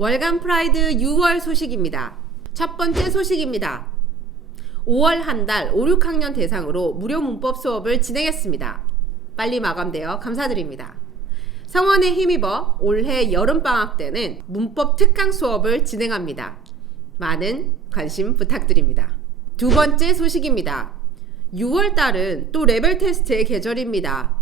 월간 프라이드 6월 소식입니다. 첫 번째 소식입니다. 5월 한 달 5, 6학년 대상으로 무료 문법 수업을 진행했습니다. 빨리 마감되어 감사드립니다. 성원에 힘입어 올해 여름방학 때는 문법 특강 수업을 진행합니다. 많은 관심 부탁드립니다. 두 번째 소식입니다. 6월 달은 또 레벨 테스트의 계절입니다.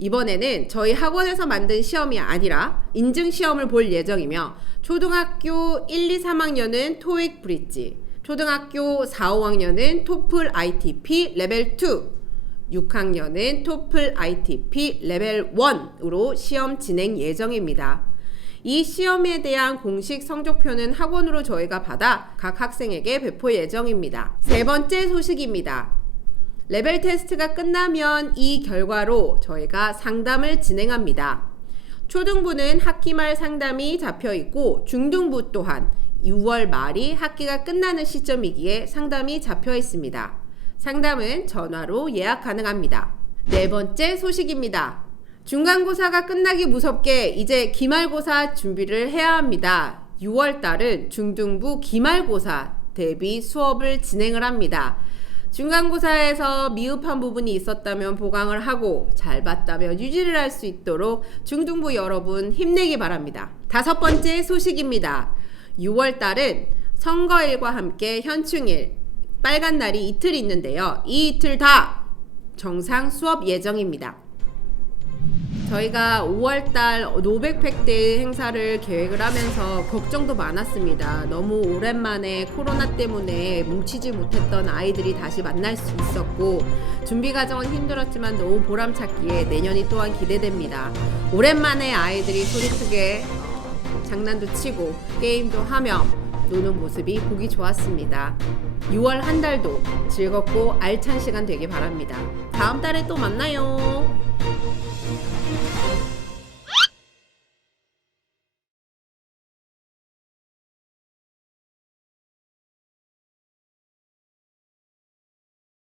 이번에는 저희 학원에서 만든 시험이 아니라 인증 시험을 볼 예정이며 초등학교 1, 2, 3학년은 토익 브릿지, 초등학교 4, 5학년은 토플 ITP 레벨 2, 6학년은 토플 ITP 레벨 1으로 시험 진행 예정입니다. 이 시험에 대한 공식 성적표는 학원으로 저희가 받아 각 학생에게 배포 예정입니다. 세 번째 소식입니다. 레벨 테스트가 끝나면 이 결과로 저희가 상담을 진행합니다. 초등부는 학기 말 상담이 잡혀 있고 중등부 또한 6월 말이 학기가 끝나는 시점이기에 상담이 잡혀 있습니다. 상담은 전화로 예약 가능합니다. 네 번째 소식입니다. 중간고사가 끝나기 무섭게 이제 기말고사 준비를 해야 합니다. 6월 달은 중등부 기말고사 대비 수업을 진행을 합니다. 중간고사에서 미흡한 부분이 있었다면 보강을 하고 잘 봤다면 유지를 할 수 있도록 중등부 여러분 힘내기 바랍니다. 다섯 번째 소식입니다. 6월 달은 선거일과 함께 현충일, 빨간 날이 이틀 있는데요. 이 이틀 다 정상 수업 예정입니다. 저희가 5월달 노백팩데이 행사를 계획을 하면서 걱정도 많았습니다. 너무 오랜만에 코로나 때문에 뭉치지 못했던 아이들이 다시 만날 수 있었고 준비 과정은 힘들었지만 너무 보람찼기에 내년이 또한 기대됩니다. 오랜만에 아이들이 소리 크게 어, 장난도 치고 게임도 하며 노는 모습이 보기 좋았습니다. 6월 한 달도 즐겁고 알찬 시간 되길 바랍니다. 다음 달에 또 만나요.